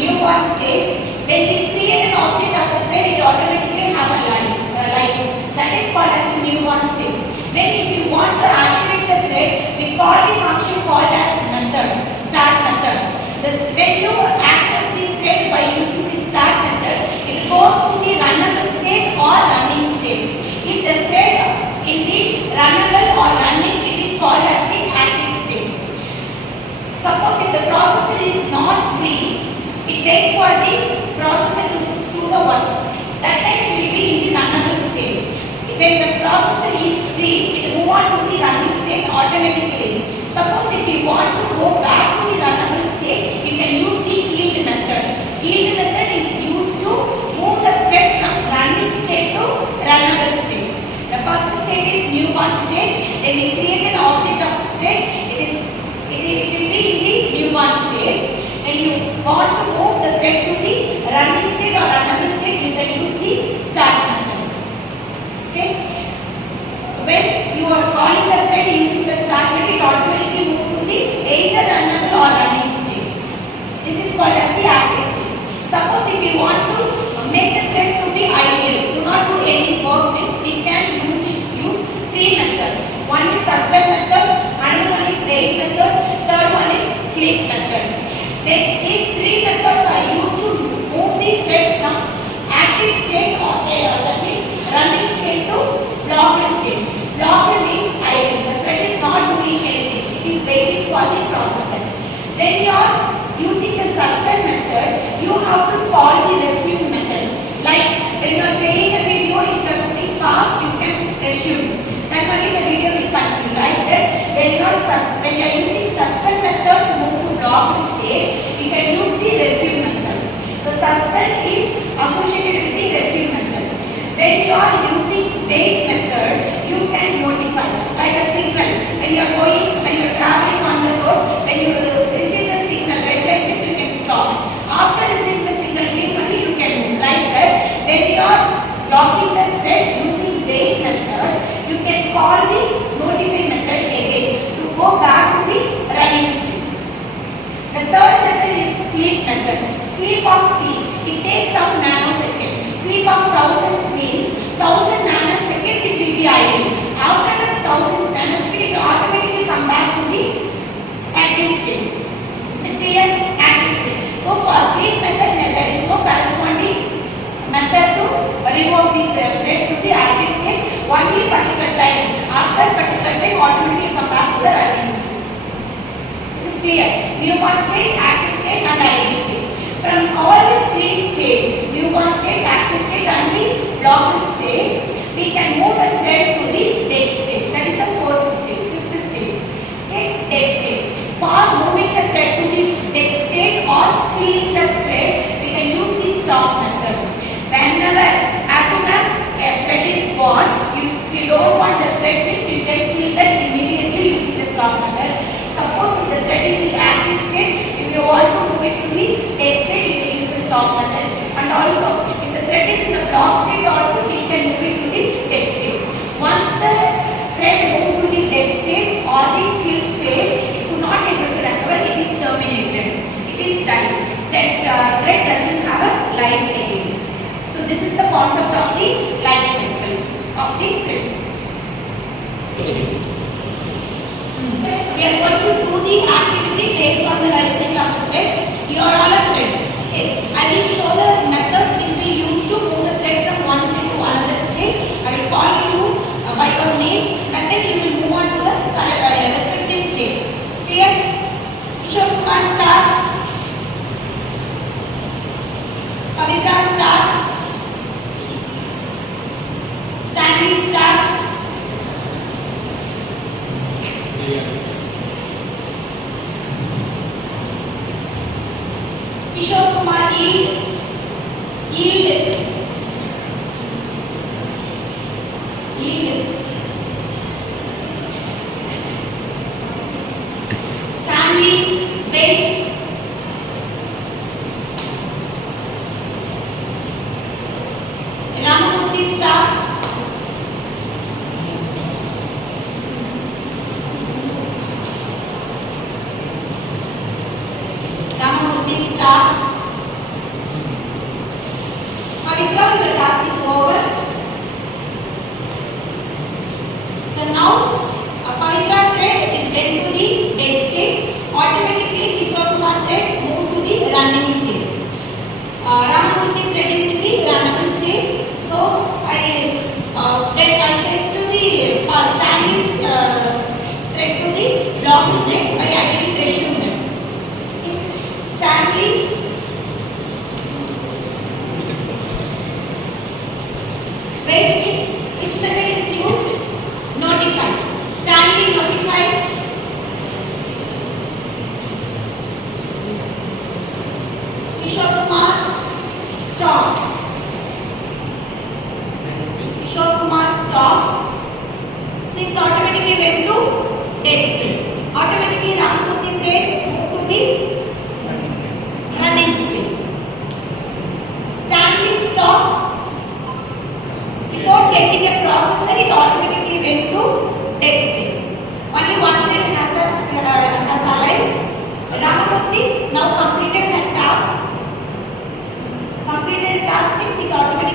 newborn state. When we create an object of a thread, it automatically have a life. That is called as the newborn state. When if you want to activate the thread, we call the function called as method, start method. When you access the thread by using the start method, it goes to the runnable state or running state. If the thread in the runnable or running, it is called as the active state. Suppose if the processor is not free, it waits for the processor to do the work. That time it will be in the runnable state. When the processor is free, it move on to the running state automatically. Suppose if you want to go back to the runnable state, you can use the yield method. Yield method is used to move the thread from running state to runnable state. The first state is newborn state. When we create an object of thread, it will be in the newborn state. When you want to move the thread to the running state or runnable state, you can use the start method. Okay? When you are calling the thread using the start method, it automatically move to the either runnable or running state. This is called as the active state. Suppose if you want to make the thread to be idle, do not do any work, means we can use three methods. One is suspend method, another one is wait method, third one is sleep method. Then these three methods are used to move the thread from active state or that means running state to blocked state. Blocked means idle. The thread is not doing anything. It is waiting for the processor. When you are using the suspend method, you have to call the resume method. Like when you are playing a video, if you are putting pause, you can resume. Then only the video will continue. Like that, when you are using suspend method to move to blocked state, you can use the resume method. So suspend is associated with the resume method. When you are using wait method, you can notify like a signal. When you are traveling on the road, when you receive the signal, red light means you can stop. After receiving the signal, green only you can move. Like that, when you are locking the thread using wait method, you can call the notify method again to go back to the running state. The third method is sleep method. Sleep of t, it takes some nanosecond. Sleep of 1000 means 1000 nanoseconds it will be idle. After the 1000 nanoseconds, it will automatically come back to the active state. Is it clear? Active state. So for sleep method, there is no corresponding method to revoke the thread to the active state. Only particular time. After particular time, automatically come back to the running state. Is it clear? Newborn state, active state and idle state. From all the three states, newborn state, active state and the blocked state, we can move the thread to the dead state. That is the fourth stage, fifth stage. Okay, dead state. For moving the thread to the dead state or killing the thread, we can use the stop method. Whenever, as soon as a thread is born, if you don't want the thread, means you can kill that immediately using the stop method. Suppose if the thread is the active state, if you want to move it to the dead state, you can use the stop method. And also, if the thread is in the block state, also we can move it to the dead state. Once the thread moves to the dead state or the kill state, it could not able to recover, it is terminated. It is died. That thread doesn't have a life again. So this is the concept of the life cycle of the thread. We are going to do the activity based on the life cycle of the thread. You are all a thread. Okay. I will show the methods which we use to move the thread from one state to another state. I will call you by your name and then you will move on to the respective state. Clear? Kishore Kumar, start. Pavitra, start. Stanley, start. Kishore Kumar, yield. Stanley, wait. Ramamurthy, start. Ramamurthy, start. Kumar stop. Kishore Kumar stop. So it's automatically went to dead state. Automatically Ramamurthy thread moved to the running state. Stanley stop. Without getting a processor, it automatically went to dead state. Only one thread has alive. Ramamurthy now completed her task. Completed task means it automatically